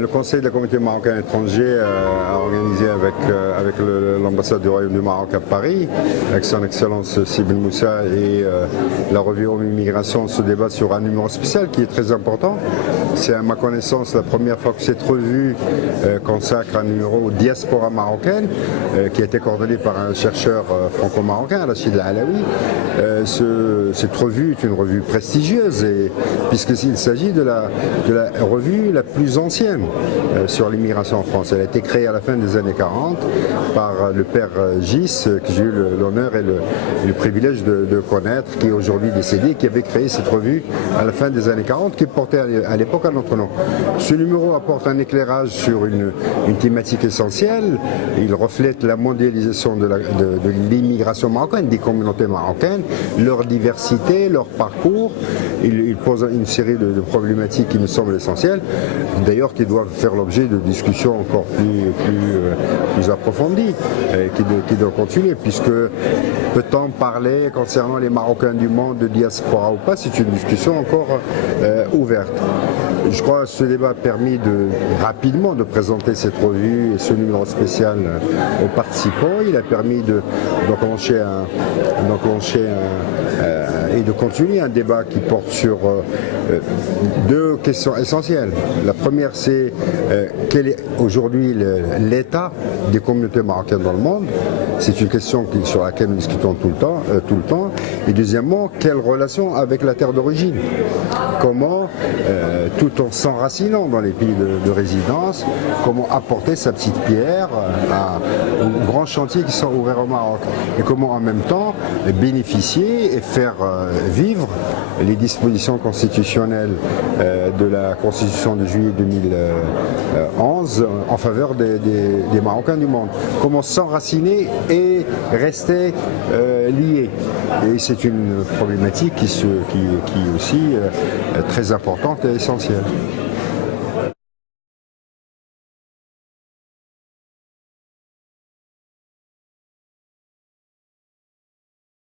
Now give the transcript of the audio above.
Le Conseil de la communauté marocaine étranger a organisé avec l'ambassade du Royaume du Maroc à Paris, avec son Excellence Sibel Moussa et la revue Homme Immigration, ce débat sur un numéro spécial qui est très important. C'est à ma connaissance la première fois que cette revue consacre un numéro aux diaspora marocaine qui a été coordonné par un chercheur franco-marocain, Rachid Alaoui. Cette revue est une revue prestigieuse puisqu'il s'agit de la revue la plus ancienne sur l'immigration en France. Elle a été créée à la fin des années 40 par le père Gis, que j'ai eu l'honneur et le privilège de connaître, qui est aujourd'hui décédé, qui avait créé cette revue à la fin des années 40, qui portait à l'époque un autre nom. Ce numéro apporte un éclairage sur une thématique essentielle. Il reflète la mondialisation de l'immigration marocaine, des communautés marocaines, leur diversité, leur parcours. Il pose une série de problématiques qui me semblent essentielles, d'ailleurs qui doivent faire l'objet de discussions encore plus approfondies, qui doivent continuer, puisque peut-on parler concernant les Marocains du monde de diaspora ou pas, c'est une discussion encore ouverte. Je crois que ce débat a permis rapidement de présenter cette revue et ce numéro spécial aux participants. Il a permis d'enclencher et de continuer un débat qui porte sur deux questions essentielles. La première, c'est quel est aujourd'hui l'état des communautés marocaines dans le monde. C'est une question sur laquelle nous discutons tout le temps. Et deuxièmement, quelle relation avec la terre d'origine? Comment, tout en s'enracinant dans les pays de résidence, comment apporter sa petite pierre aux grands chantiers qui sont ouverts au Maroc? Et comment en même temps bénéficier et faire vivre les dispositions constitutionnelles de la Constitution de juillet 2011 en faveur des Marocains du monde. Comment s'enraciner et rester liés. Et c'est une problématique qui est aussi très importante et essentielle.